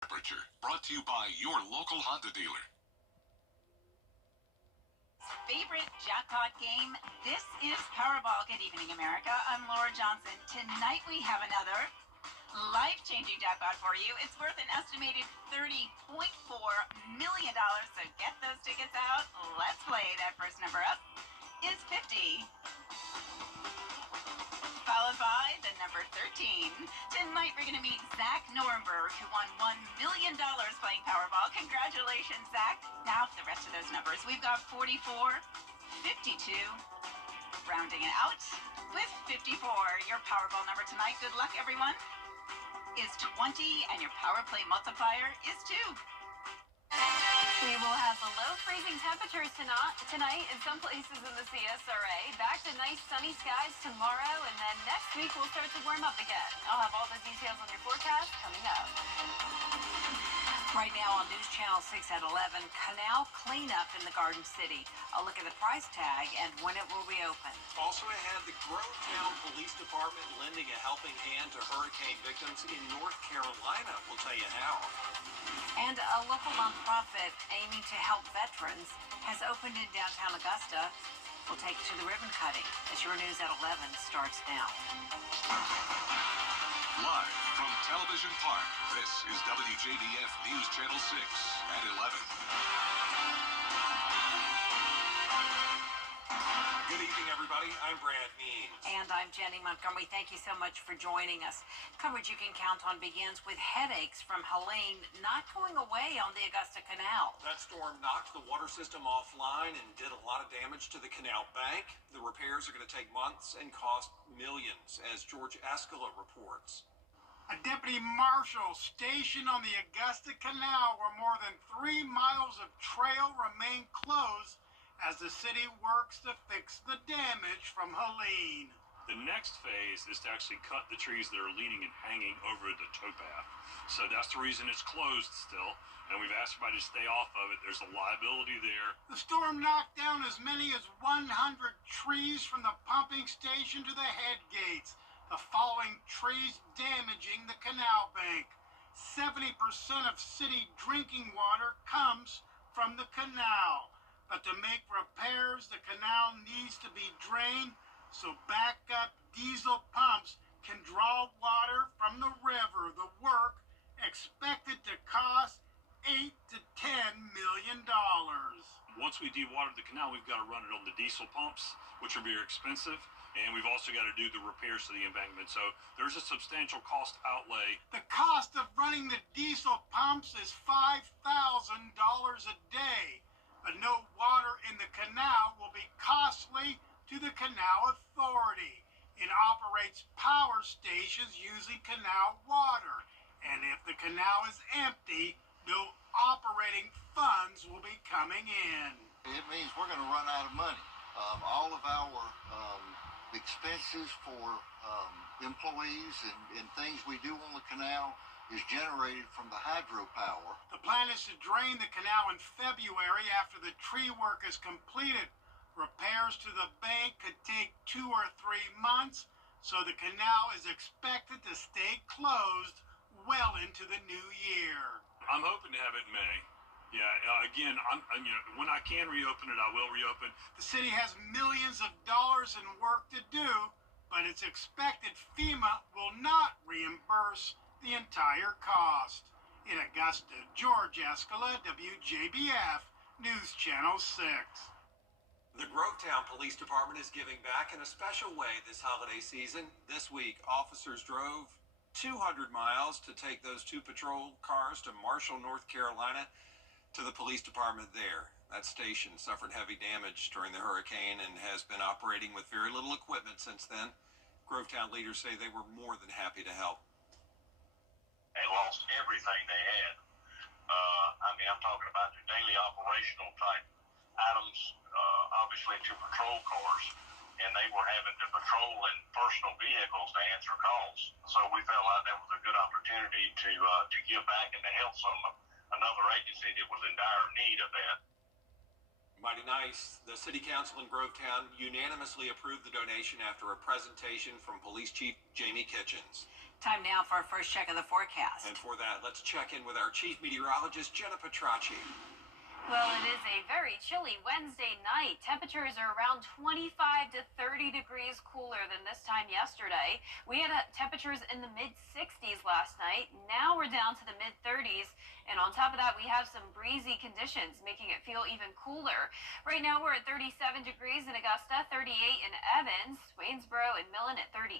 Temperature, brought to you by your local Honda dealer. Favorite jackpot game? This is Powerball. Good evening, America. I'm Laura Johnson. Tonight we have another life-changing jackpot for you. It's worth an estimated $30.4 million. So get those tickets out. Let's play. That first number up is 50. Followed by the number 13. Tonight we're going to meet Zach Nuremberg, who won $1 million playing Powerball. Congratulations, Zach. Now the rest of those numbers. We've got 44, 52, rounding it out with 54. Your Powerball number tonight, good luck everyone, is 20, and your Power Play multiplier is 2. We will have below freezing temperatures tonight in some places in the CSRA. Back to nice sunny skies tomorrow, and then next week we'll start to warm up again. I'll have all the details on your forecast coming up. Right now on News Channel 6 at 11, canal cleanup in the Garden City. A look at the price tag and when it will reopen. Also ahead, the Grovetown Police Department lending a helping hand to hurricane victims in North Carolina. We'll tell you how. And a local nonprofit aiming to help veterans has opened in downtown Augusta. We'll take you to the ribbon cutting as your news at 11 starts now. Live from Television Park, this is WJBF News Channel 6 at 11. Good evening, everybody. I'm Brad Means. And I'm Jenny Montgomery. Thank you so much for joining us. Coverage you can count on begins with headaches from Helene not going away on the Augusta Canal. That storm knocked the water system offline and did a lot of damage to the canal bank. The repairs are going to take months and cost millions, as George Escala reports. A deputy marshal stationed on the Augusta Canal, where more than 3 miles of trail remain closed as the city works to fix the damage from Helene. The next phase is to actually cut the trees that are leaning and hanging over the towpath. So that's the reason it's closed still, and we've asked everybody to stay off of it. There's a liability there. The storm knocked down as many as 100 trees from the pumping station to the head gates. The falling trees damaging the canal bank. 70% of city drinking water comes from the canal. But to make repairs, the canal needs to be drained so backup diesel pumps can draw water from the river. The work expected to cost $8 to $10 million. Once we dewater the canal, we've got to run it on the diesel pumps, which are very expensive. And we've also got to do the repairs to the embankment. So there's a substantial cost outlay. The cost of running the diesel pumps is $5,000 a day. But no water in the canal will be costly to the Canal Authority. It operates power stations using canal water. And if the canal is empty, no operating funds will be coming in. It means we're going to run out of money. All of our expenses for employees and things we do on the canal is generated from the hydropower. The plan is to drain the canal in February after the tree work is completed. Repairs to the bank could take 2 or 3 months, so the canal is expected to stay closed well into the new year. I'm hoping to have it in May. Yeah, again, when I can reopen it, I will reopen. The city has millions of dollars in work to do, but it's expected FEMA will not reimburse the entire cost. In Augusta, George Escala, WJBF, News Channel 6. The Grovetown Police Department is giving back in a special way this holiday season. This week, officers drove 200 miles to take those 2 patrol cars to Marshall, North Carolina, to the police department there. That station suffered heavy damage during the hurricane and has been operating with very little equipment since then. Grovetown leaders say they were more than happy to help. They lost everything they had. I'm talking about their daily operational type items, obviously to patrol cars, and they were having to patrol in personal vehicles to answer calls. So we felt like that was a good opportunity to give back and to help another agency that was in dire need of that. Mighty nice. The City Council in Grovetown unanimously approved the donation after a presentation from Police Chief Jamie Kitchens. Time now for our first check of the forecast. And for that, let's check in with our Chief Meteorologist, Jenna Petracci. Well, it is a very chilly Wednesday night. Temperatures are around 25 to 30 degrees cooler than this time yesterday. We had temperatures in the mid-60s last night. Now we're down to the mid-30s. And on top of that, we have some breezy conditions, making it feel even cooler. Right now, we're at 37 degrees in Augusta, 38 in Evans, Waynesboro and Millen at 39.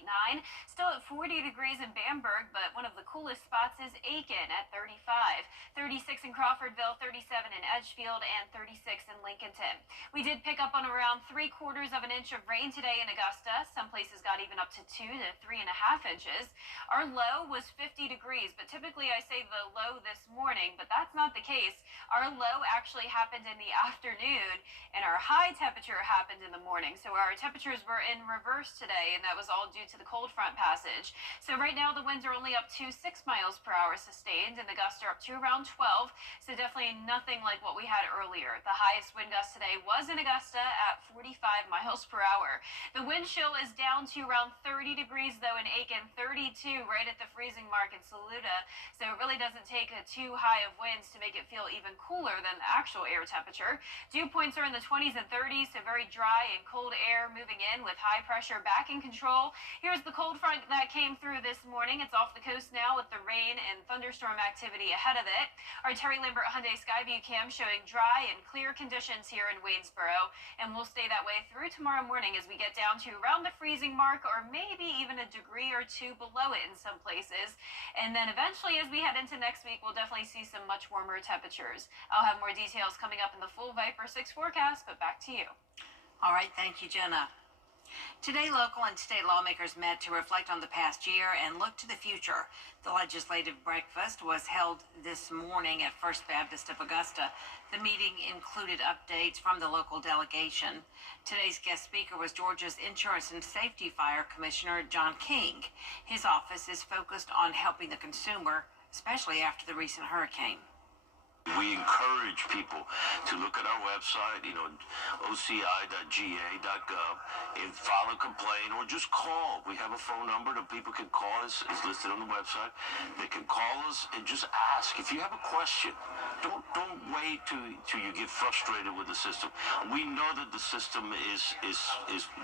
Still at 40 degrees in Bamberg, but one of the coolest spots is Aiken at 35. 36 in Crawfordville, 37 in Edgefield, and 36 in Lincolnton. We did pick up on around 3/4 of an inch of rain today in Augusta. Some places got even up to 2 to 3.5 inches. Our low was 50 degrees, but typically I say the low this morning, but that's not the case. Our low actually happened in the afternoon, and our high temperature happened in the morning. So our temperatures were in reverse today, and that was all due to the cold front passage. So right now the winds are only up to 6 miles per hour sustained, and the gusts are up to around 12. So definitely nothing like what we had earlier. The highest wind gust today was in Augusta at 45 miles per hour. The wind chill is down to around 30 degrees though in Aiken, 32 right at the freezing mark in Saluda. So it really doesn't take a too high of winds to make it feel even cooler than the actual air temperature. Dew points are in the 20s and 30s, so very dry and cold air moving in with high pressure back in control. Here's the cold front that came through this morning. It's off the coast now with the rain and thunderstorm activity ahead of it. Our Terry Lambert Hyundai Skyview cam showing dry and clear conditions here in Waynesboro, and we'll stay that way through tomorrow morning as we get down to around the freezing mark or maybe even a degree or two below it in some places. And then eventually as we head into next week, we'll definitely see some much warmer temperatures. I'll have more details coming up in the full Viper 6 forecast, but back to you. All right, thank you, Jenna. Today, local and state lawmakers met to reflect on the past year and look to the future. The legislative breakfast was held this morning at First Baptist of Augusta. The meeting included updates from the local delegation. Today's guest speaker was Georgia's Insurance and Safety Fire Commissioner John King. His office is focused on helping the consumer, especially after the recent hurricane. We encourage people to look at our website, oci.ga.gov, and file a complaint or just call. We have a phone number that people can call us. It's listed on the website. They can call us and just ask. If you have a question, don't wait till you get frustrated with the system. We know that the system is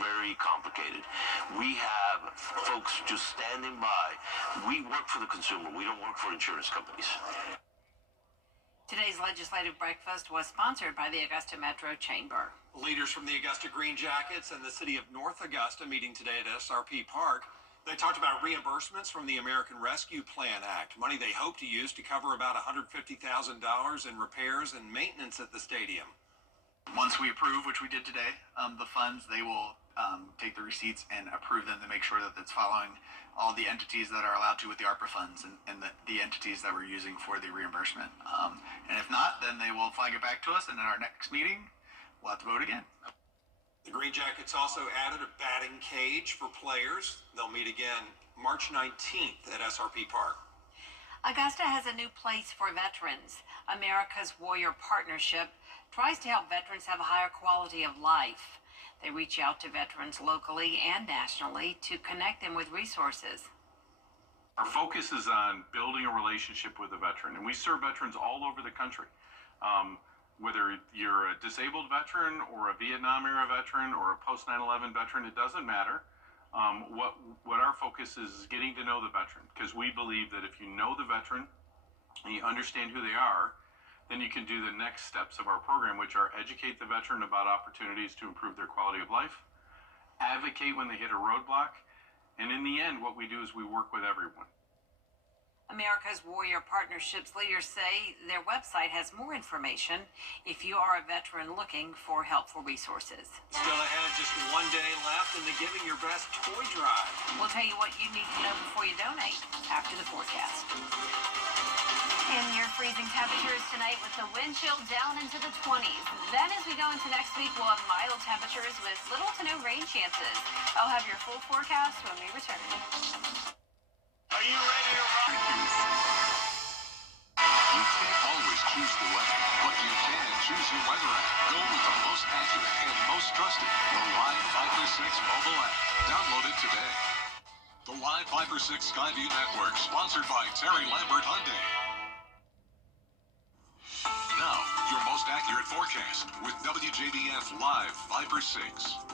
very complicated. We have folks just standing by. We work for the consumer. We don't work for insurance companies. Today's legislative breakfast was sponsored by the Augusta Metro Chamber. Leaders from the Augusta Green Jackets and the city of North Augusta meeting today at SRP Park. They talked about reimbursements from the American Rescue Plan Act, money they hope to use to cover about $150,000 in repairs and maintenance at the stadium. Once we approve, which we did today, the funds, they will take the receipts and approve them to make sure that it's following all the entities that are allowed to with the ARPA funds and the entities that we're using for the reimbursement. And if not, then they will flag it back to us, and in our next meeting, we'll have to vote again. The Green Jackets also added a batting cage for players. They'll meet again March 19th at SRP Park. Augusta has a new place for veterans. America's Warrior Partnership tries to help veterans have a higher quality of life. They reach out to veterans locally and nationally to connect them with resources. Our focus is on building a relationship with a veteran, and we serve veterans all over the country. Whether you're a disabled veteran or a Vietnam-era veteran or a post-9/11 veteran, it doesn't matter. What our focus is getting to know the veteran, because we believe that if you know the veteran and you understand who they are, then you can do the next steps of our program, which are educate the veteran about opportunities to improve their quality of life, advocate when they hit a roadblock, and in the end, what we do is we work with everyone. America's Warrior Partnerships leaders say their website has more information if you are a veteran looking for helpful resources. Still ahead, just one day left in the Giving Your Best toy drive. We'll tell you what you need to know before you donate after the forecast. In your freezing temperatures tonight with the wind chill down into the 20s. Then as we go into next week, we'll have mild temperatures with little to no rain chances. I'll have your full forecast when we return. Are you ready to rock? You can't always choose the weather, but You can choose your weather app. Go with the most accurate and most trusted, the Live Viper 6 mobile app. Download it today. The Live Viper 6 Skyview Network, sponsored by Terry Lambert Hyundai. Now, your most accurate forecast with WJBF Live Viper 6.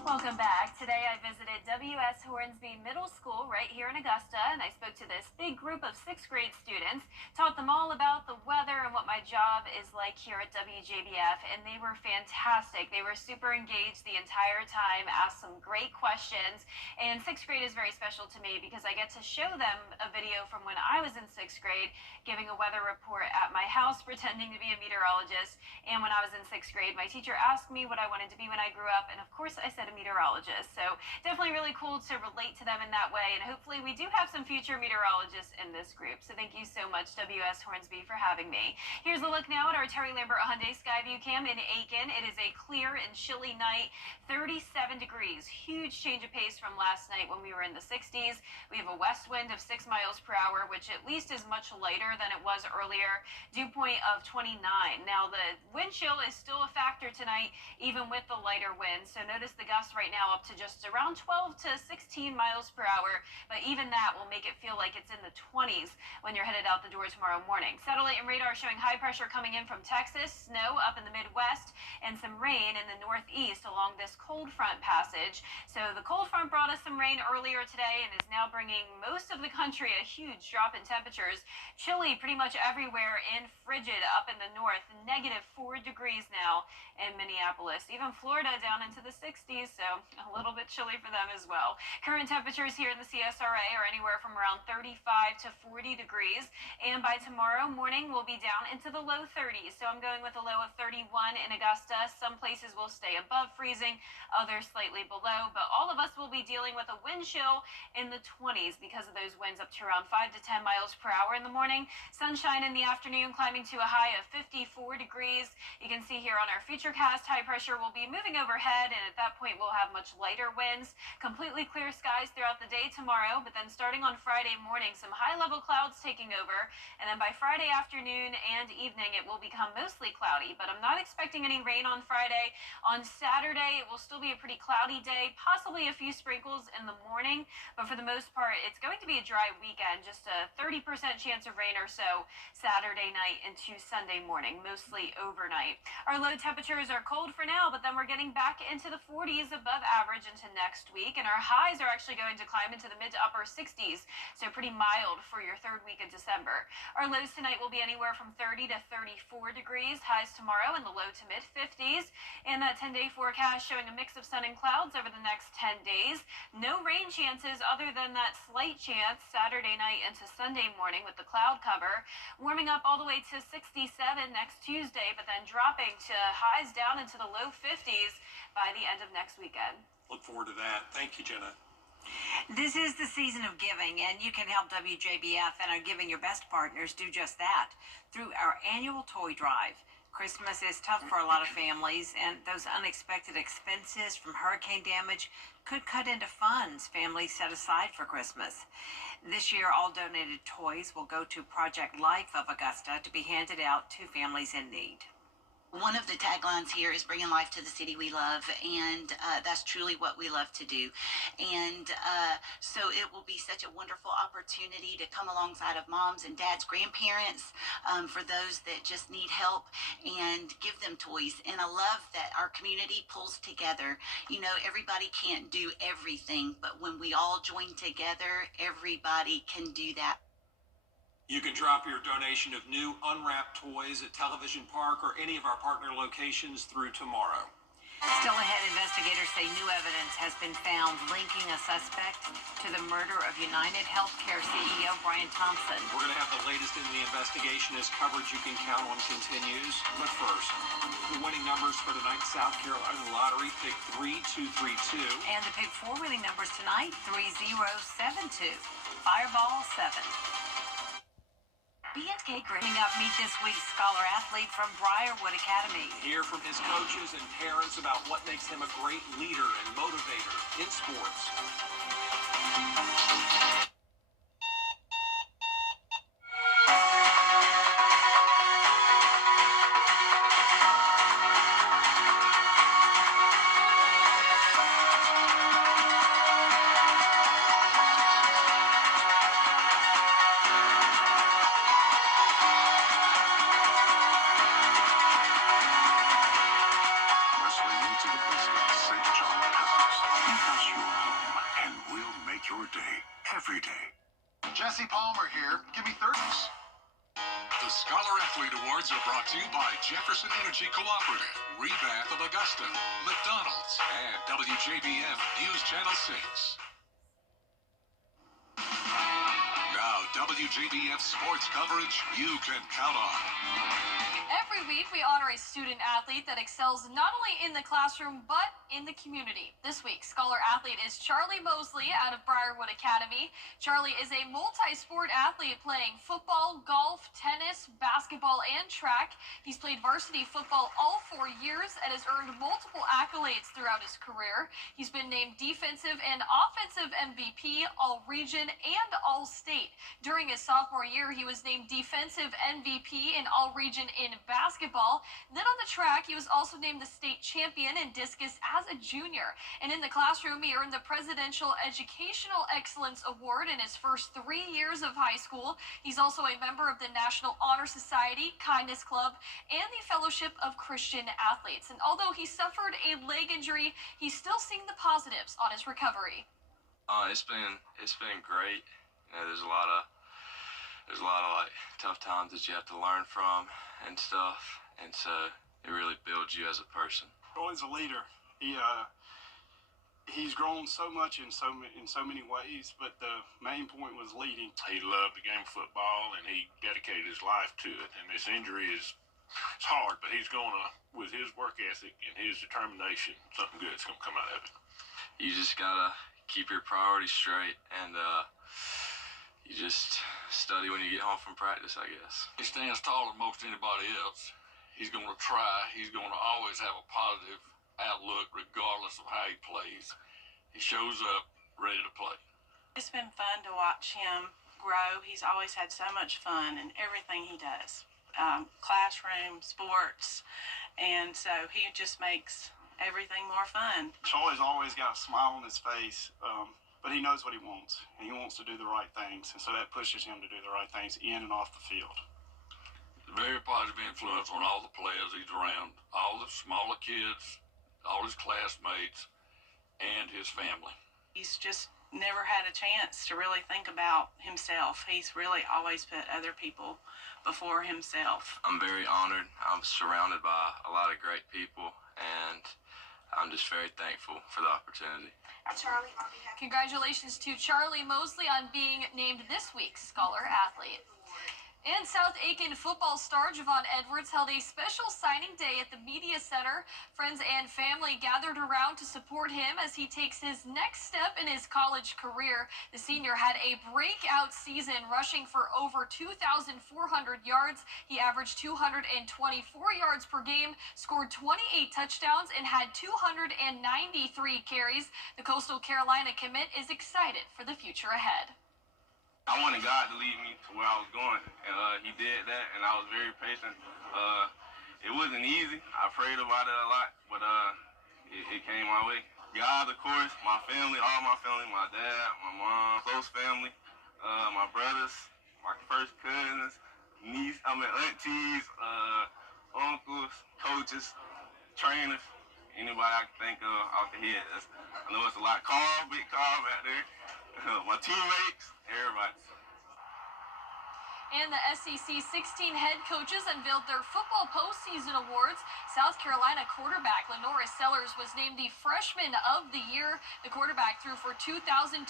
Welcome back. Today I visited W.S. Hornsby Middle School right here in Augusta, and I spoke to this big group of 6th grade students, taught them all about the weather and what my job is like here at WJBF, and they were fantastic. They were super engaged the entire time, asked some great questions, and 6th grade is very special to me because I get to show them a video from when I was in 6th grade, giving a weather report at my house, pretending to be a meteorologist, and when I was in 6th grade, my teacher asked me what I wanted to be when I grew up, and of course I said a meteorologist. So definitely really cool to relate to them in that way, and hopefully we do have some future meteorologists in this group. So thank you so much, W.S. Hornsby, for having me. Here's a look now at our Terry Lambert Hyundai Skyview Cam in Aiken. It is a clear and chilly night, 37 degrees. Huge change of pace from last night when we were in the 60s. We have a west wind of 6 miles per hour, which at least is much lighter than it was earlier. Dew point of 29. Now the wind chill is still a factor tonight, even with the lighter wind. So notice the gusts right now up to just around 12 to 16 miles per hour, but even that will make it feel like it's in the 20s when you're headed out the door tomorrow morning. Satellite and radar showing high pressure coming in from Texas, snow up in the Midwest, and some rain in the Northeast along this cold front passage. So the cold front brought us some rain earlier today and is now bringing most of the country a huge drop in temperatures. Chilly pretty much everywhere and frigid up in the north, -4 degrees now in Minneapolis. Even Florida down into the 60s, so a little bit chilly for them as well. Current temperatures here in the CSRA are anywhere from around 35 to 40 degrees, and by tomorrow morning we'll be down into the low 30s. So I'm going with a low of 31 in Augusta. Some places will stay above freezing, others slightly below, but all of us will be dealing with a wind chill in the 20s because of those winds up to around 5 to 10 miles per hour in the morning. Sunshine in the afternoon, climbing to a high of 54 degrees. You can see here on our futurecast, high pressure will be moving overhead, and at that point we'll have much lighter winds. Completely clear skies throughout the day tomorrow, but then starting on Friday morning, some high-level clouds taking over, and then by Friday afternoon and evening it will become mostly cloudy, but I'm not expecting any rain on Friday. On Saturday it will still be a pretty cloudy day, possibly a few sprinkles in the morning, but for the most part it's going to be a dry weekend, just a 30% chance of rain or so Saturday night into Sunday morning, mostly overnight. Our low temperatures are cold for now, but then we're getting back into the 40s above average into next week, and our highs are actually going to climb into the mid to upper 60s, so pretty mild for your third week of December. Our lows tonight will be anywhere from 30 to 34 degrees, highs tomorrow in the low to mid 50s, and that 10-day forecast showing a mix of sun and clouds over the next 10 days. No rain chances other than that slight chance Saturday night into Sunday morning with the cloud cover. Warming up all the way to 67 next Tuesday, but then dropping to highs down into the low 50s by the end of next weekend. Look forward to that. Thank you, Jenna. This is the season of giving, and you can help WJBF and our Giving Your Best partners do just that through our annual toy drive. Christmas is tough for a lot of families, and those unexpected expenses from hurricane damage could cut into funds families set aside for Christmas. This year, all donated toys will go to Project Life of Augusta to be handed out to families in need. One of the taglines here is bringing life to the city we love, and that's truly what we love to do. And so it will be such a wonderful opportunity to come alongside of moms and dads, grandparents, for those that just need help, and give them toys. And I love that our community pulls together. You know, everybody can't do everything, but when we all join together, everybody can do that. You can drop your donation of new unwrapped toys at Television Park or any of our partner locations through tomorrow. Still ahead, investigators say new evidence has been found linking a suspect to the murder of United Healthcare CEO Brian Thompson. We're going to have the latest in the investigation as coverage you can count on continues. But first, the winning numbers for tonight's South Carolina Lottery, pick 3232. And the pick 4 winning numbers tonight, 3072. Fireball 7. BNK bringing up Meet this week's scholar athlete from Briarwood Academy. Hear from his coaches and parents about what makes him a great leader and motivator in sports. Scholar Athlete Awards are brought to you by Jefferson Energy Cooperative, Rebath of Augusta, McDonald's, and WJBF News Channel 6. Now, WJBF sports coverage you can count on. Every week, we honor a student athlete that excels not only in the classroom, but in the community. This week, Scholar Athlete is Charlie Mosley out of Briarwood Academy. Charlie is a multi-sport athlete playing football, golf, tennis, basketball, and track. He's played varsity football all 4 years and has earned multiple accolades throughout his career. He's been named defensive and offensive MVP, all-region, and all-state. During his sophomore year, he was named defensive MVP and all-region in basketball. Then on the track, he was also named the state champion in discus as a junior. And in the classroom, he earned the Presidential Educational Excellence Award in his first 3 years of high school. He's also a member of the National Honor Society, Kindness Club, and the Fellowship of Christian Athletes. And although he suffered a leg injury, he's still seeing the positives on his recovery. It's been great. You know, there's a lot of like tough times that you have to learn from and stuff, and so it really builds you as a person. Roy's a leader. He's grown so much in so many ways, but the main point was leading. He loved the game of football, and he dedicated his life to it. And this injury it's hard, but he's gonna, with his work ethic and his determination, something good's gonna come out of it. You just gotta keep your priorities straight, and you just study when you get home from practice, I guess. He stands taller than most anybody else. He's going to try. He's going to always have a positive outlook regardless of how he plays. He shows up ready to play. It's been fun to watch him grow. He's always had so much fun in everything he does. Classroom, sports, and so he just makes everything more fun. Charlie's always got a smile on his face, but he knows what he wants, and he wants to do the right things, and so that pushes him to do the right things in and off the field. Very positive influence on all the players he's around, all the smaller kids, all his classmates, and his family. He's just never had a chance to really think about himself. He's really always put other people before himself. I'm very honored. I'm surrounded by a lot of great people, and I'm just very thankful for the opportunity. Charlie, on behalf. Congratulations to Charlie Mosley on being named this week's Scholar Athlete. And South Aiken football star Javon Edwards held a special signing day at the Media Center. Friends and family gathered around to support him as he takes his next step in his college career. The senior had a breakout season, rushing for over 2,400 yards. He averaged 224 yards per game, scored 28 touchdowns, and had 293 carries. The Coastal Carolina commit is excited for the future ahead. I wanted God to lead me to where I was going, and he did that, and I was very patient. It wasn't easy. I prayed about it a lot, but it came my way. God, of course, my family, all my family, my dad, my mom, close family, my brothers, my first cousins, aunties, uncles, coaches, trainers, anybody I can think of off the head. I know it's a lot. Carl, big Carl back there. My teammates, everybody. And the SEC 16 head coaches unveiled their football postseason awards. South Carolina quarterback Lenora Sellers was named the Freshman of the Year. The quarterback threw for 2,274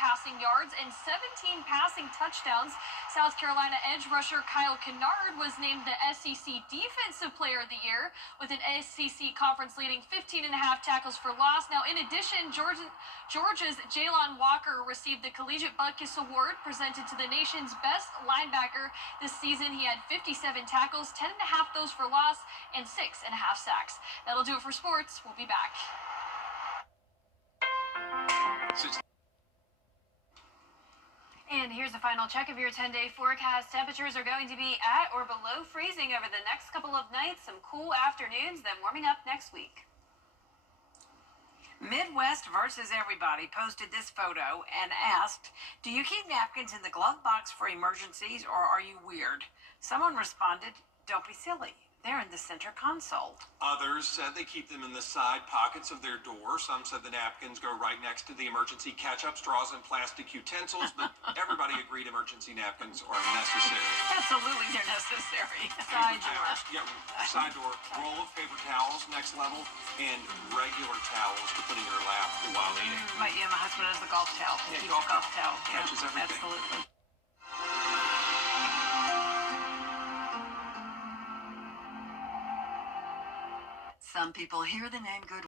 passing yards and 17 passing touchdowns. South Carolina edge rusher Kyle Kennard was named the SEC Defensive Player of the Year with an SEC conference leading 15.5 tackles for loss. Now, in addition, Georgia's Jalon Walker received the Collegiate Butkus Award presented to the nation's best linebacker this season. He had 57 tackles, 10.5 those for loss, and 6.5 sacks. That'll do it for sports. We'll be back. And here's a final check of your 10-day forecast. Temperatures are going to be at or below freezing over the next couple of nights. Some cool afternoons, then warming up next week. Midwest versus Everybody posted this photo and asked, "Do you keep napkins in the glove box for emergencies, or are you weird?" Someone responded, "Don't be silly. They're in the center console. Others said they keep them in the side pockets of their door. Some said the napkins go right next to the emergency ketchup, straws, and plastic utensils, but everybody agreed emergency napkins are necessary. Absolutely, they're necessary. Side door. Yeah, side door, roll of paper towels, next level, and regular towels to put in your lap while eating. My husband has the golf towel. Yeah, Keep a golf towel. Catches everything. Absolutely. Some people hear the name Good